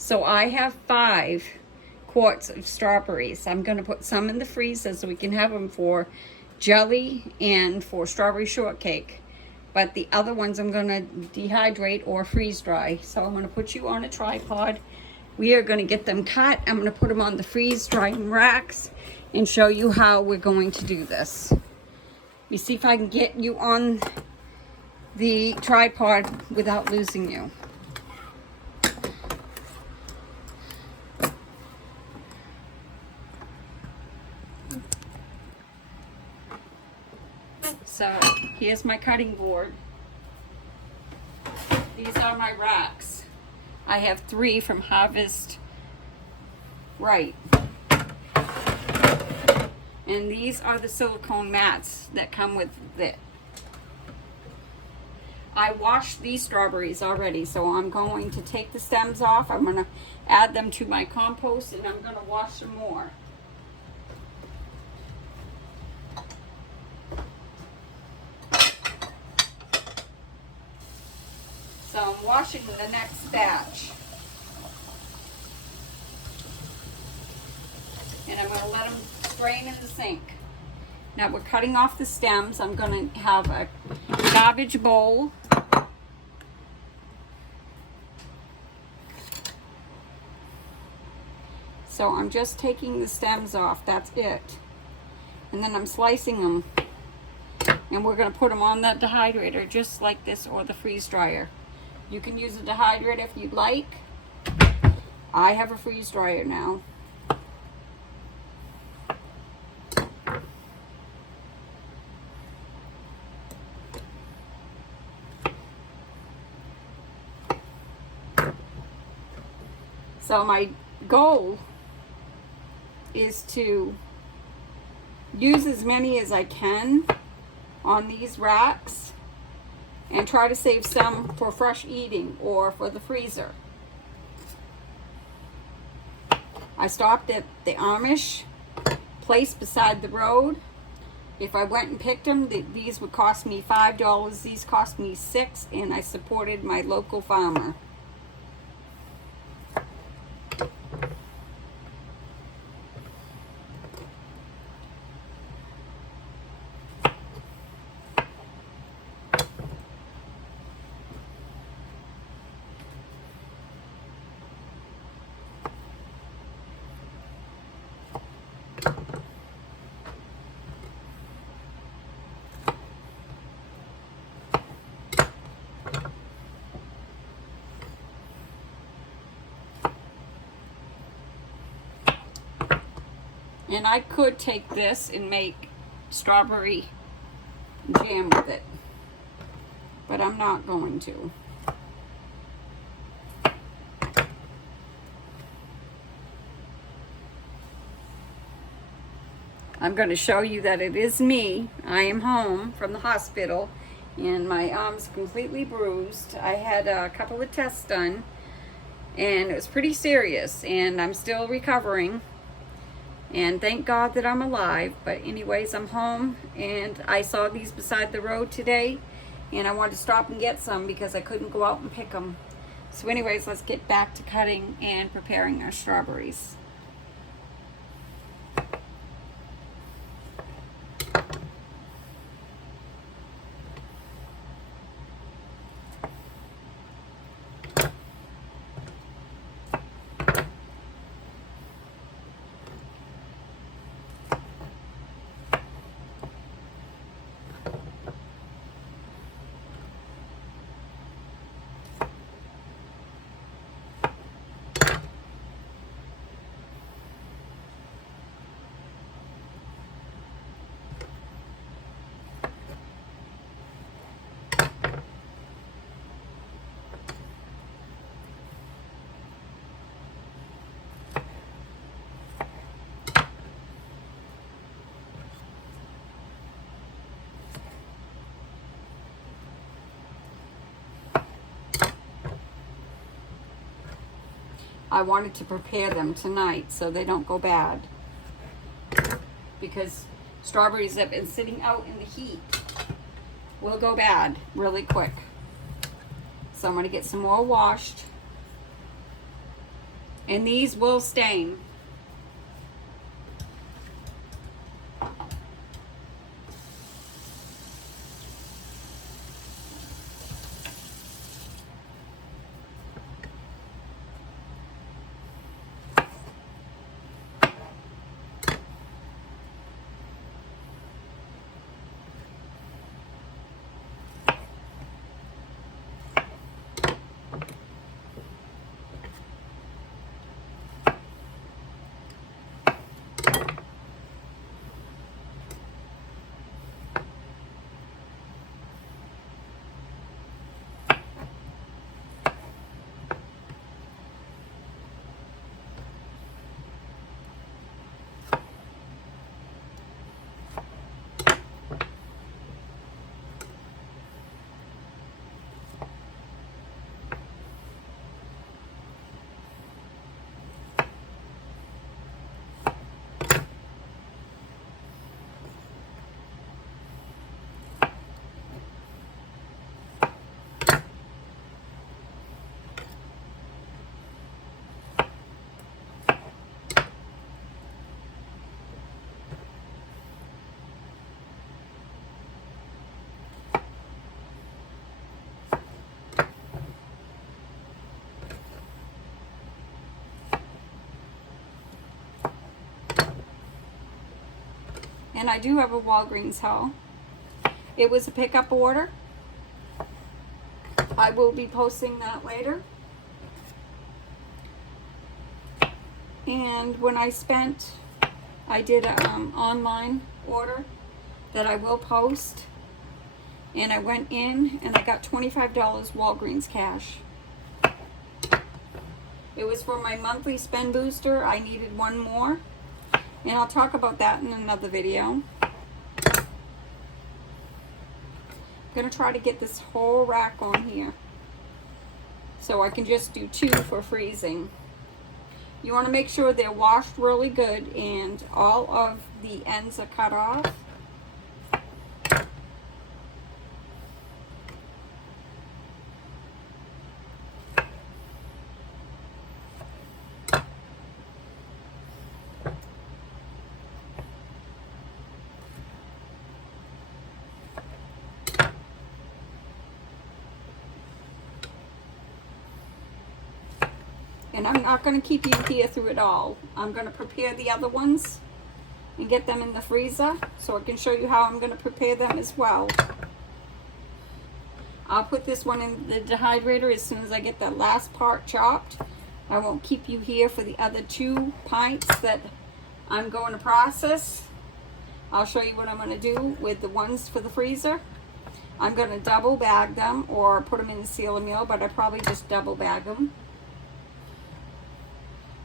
So I have 5 quarts of strawberries. I'm going to put some in the freezer so we can have them for jelly and for strawberry shortcake. But the other ones I'm going to dehydrate or freeze dry. So I'm going to put you on a tripod. We are going to get them cut. I'm going to put them on the freeze drying racks and show you how we're going to do this. Let me see if I can get you on the tripod without losing you. So here's my cutting board. These are my racks. I have 3 from Harvest Right. And these are the silicone mats that come with it. I washed these strawberries already, so I'm going to take the stems off. I'm going to add them to my compost, and I'm going to wash some more. So I'm washing the next batch. And I'm going to let them drain in the sink. Now we're cutting off the stems. I'm going to have a garbage bowl. So I'm just taking the stems off, that's it. And then I'm slicing them. And we're going to put them on that dehydrator just like this, or the freeze dryer. You can use a dehydrator if you'd like. I have a freeze dryer now. So my goal is to use as many as I can on these racks and try to save some for fresh eating or for the freezer. I stopped at the Amish place beside the road. If I went and picked them, these would cost me $5. These cost me $6, and I supported my local farmer. And I could take this and make strawberry jam with it, but I'm not going to. I'm going to show you that it is me. I am home from the hospital and my arm's completely bruised. I had a couple of tests done and it was pretty serious, and I'm still recovering. And thank God that I'm alive. But anyways, I'm home, and I saw these beside the road today, and I wanted to stop and get some because I couldn't go out and pick them. So anyways, let's get back to cutting and preparing our strawberries. I wanted to prepare them tonight so they don't go bad, because strawberries that have been sitting out in the heat will go bad really quick. So I'm going to get some more washed. And these will stain. And I do have a Walgreens haul. It was a pickup order. I will be posting that later. And when I did an online order that I will post. And I went in and I got $25 Walgreens cash. It was for my monthly spend booster. I needed one more. And I'll talk about that in another video. I'm going to try to get this whole rack on here, so I can just do 2 for freezing. You want to make sure they're washed really good and all of the ends are cut off. And I'm not going to keep you here through it all. I'm going to prepare the other ones and get them in the freezer so I can show you how I'm going to prepare them as well. I'll put this one in the dehydrator as soon as I get that last part chopped. I won't keep you here for the other 2 pints that I'm going to process. I'll show you what I'm going to do with the ones for the freezer. I'm going to double bag them or put them in the sealer meal, but I probably just double bag them.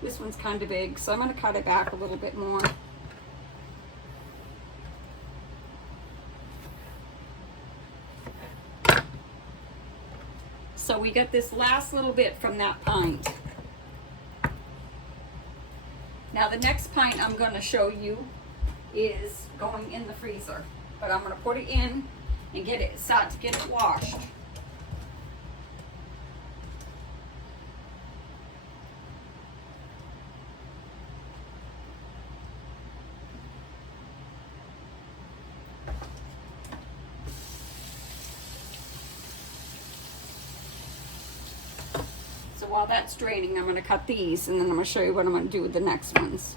This one's kind of big, so I'm going to cut it back a little bit more. So we got this last little bit from that pint. Now the next pint I'm going to show you is going in the freezer. But I'm going to put it in and start to get it washed. While that's draining, I'm going to cut these, and then I'm going to show you what I'm going to do with the next ones.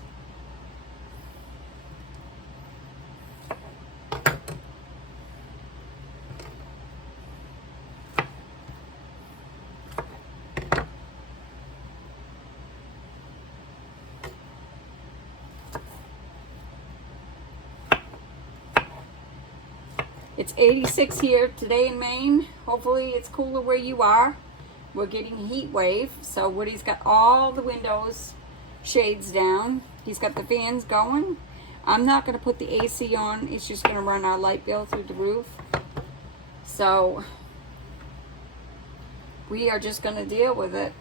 It's 86 here today in Maine. Hopefully it's cooler where you are. We're getting a heat wave, so Woody's got all the windows shades down. He's got the fans going. I'm not going to put the AC on. It's just going to run our light bill through the roof. So we are just going to deal with it,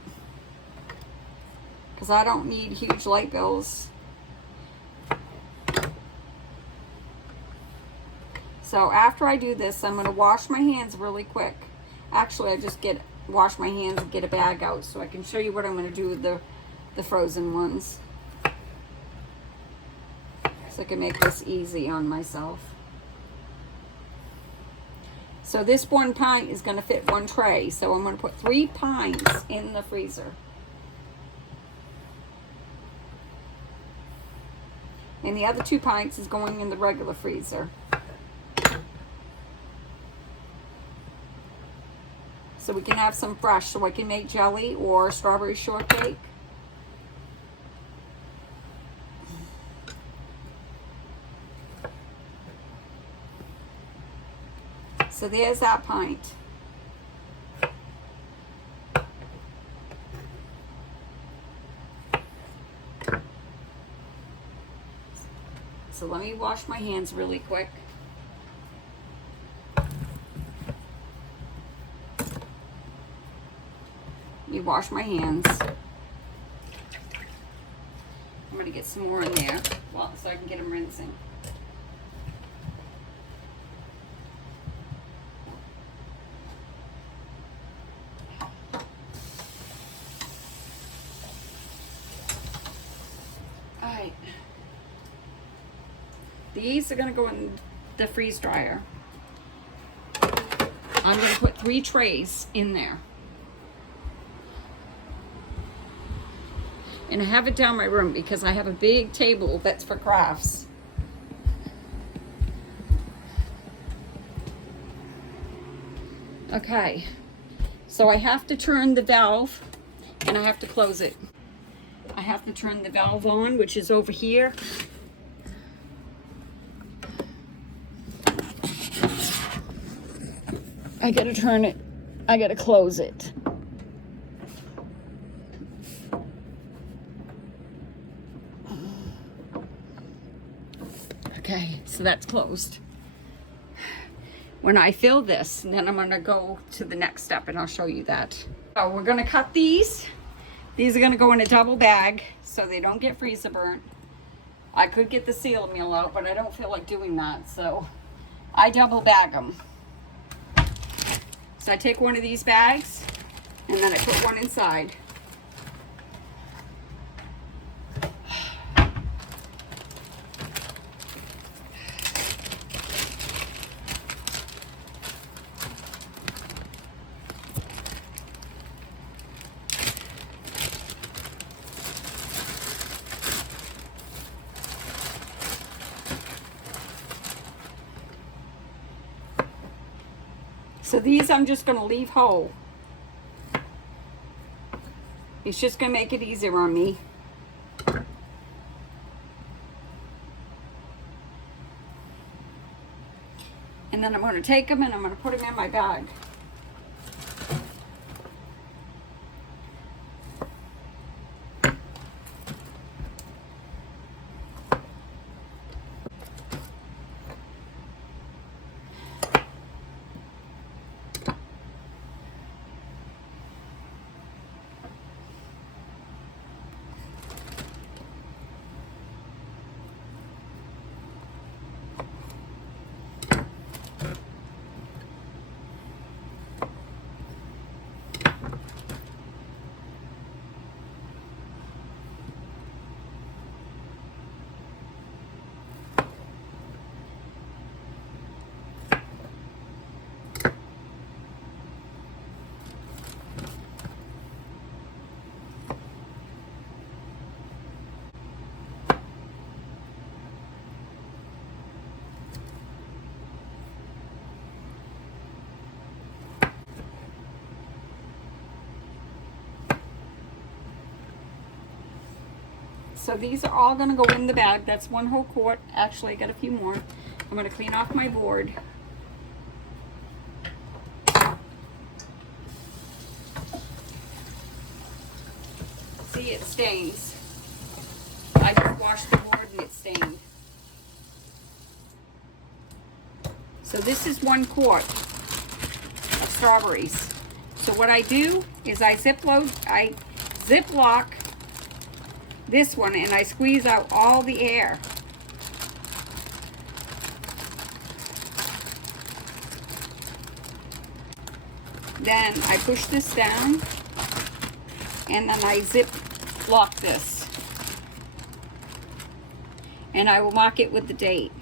because I don't need huge light bills. So after I do this, I'm going to wash my hands really quick. Actually, I just wash my hands and get a bag out so I can show you what I'm going to do with the the frozen ones. So I can make this easy on myself. So this 1 pint is going to fit 1 tray. So I'm going to put 3 pints in the freezer. And the other 2 pints is going in the regular freezer. So we can have some fresh, so I can make jelly or strawberry shortcake. So there's that pint. So let me wash my hands really quick. Let me wash my hands. I'm going to get some more in there so I can get them rinsing. Alright. These are going to go in the freeze dryer. I'm going to put 3 trays in there. And I have it down my room because I have a big table that's for crafts. Okay, so I have to turn the valve and I have to close it. I have to turn the valve on, which is over here. I gotta turn it, I gotta close it. Okay, so that's closed. When I fill this, then I'm gonna go to the next step and I'll show you that. So we're gonna cut these. These are gonna go in a double bag so they don't get freezer burnt. I could get the seal meal out, but I don't feel like doing that, so I double bag them. So I take one of these bags and then I put one inside. So these I'm just going to leave whole. It's just going to make it easier on me. And then I'm going to take them and I'm going to put them in my bag. So these are all going to go in the bag. That's 1 whole quart. Actually, I got a few more. I'm going to clean off my board. See, it stains. I just washed the board and it stained. So this is 1 quart of strawberries. So what I do is I ziplock this one and I squeeze out all the air. Then I push this down and then I zip lock this. And I will mark it with the date.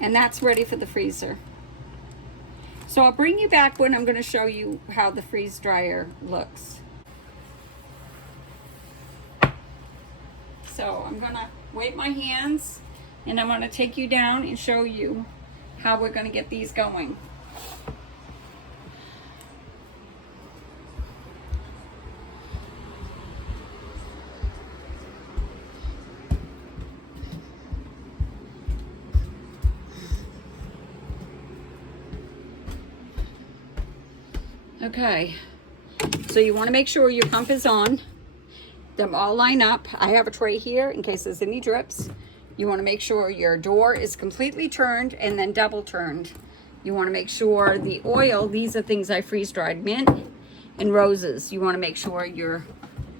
And that's ready for the freezer. So I'll bring you back when I'm going to show you how the freeze dryer looks. So I'm going to wipe my hands and I'm going to take you down and show you how we're going to get these going. Okay, so you want to make sure your pump is on. Them all line up. I have a tray here in case there's any drips. You want to make sure your door is completely turned and then double turned. You want to make sure the oil, these are things I freeze dried, mint and roses. You want to make sure your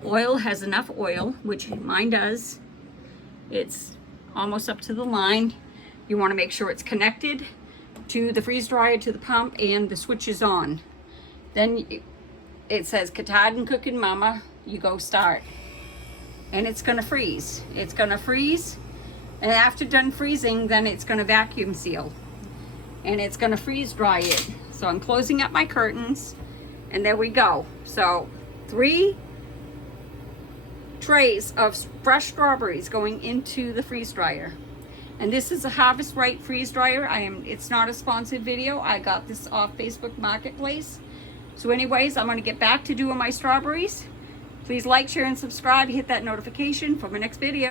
oil has enough oil, which mine does. It's almost up to the line. You want to make sure it's connected to the freeze dryer, to the pump, and the switch is on. Then it says Katahdin and Cooking Mama, you go start. And it's gonna freeze. It's gonna freeze, and after done freezing, then it's gonna vacuum seal. And it's gonna freeze dry it. So I'm closing up my curtains, and there we go. So 3 trays of fresh strawberries going into the freeze dryer. And this is a Harvest Right freeze dryer. It's not a sponsored video. I got this off Facebook Marketplace. So anyways, I'm going to get back to doing my strawberries. Please like, share, and subscribe. Hit that notification for my next video.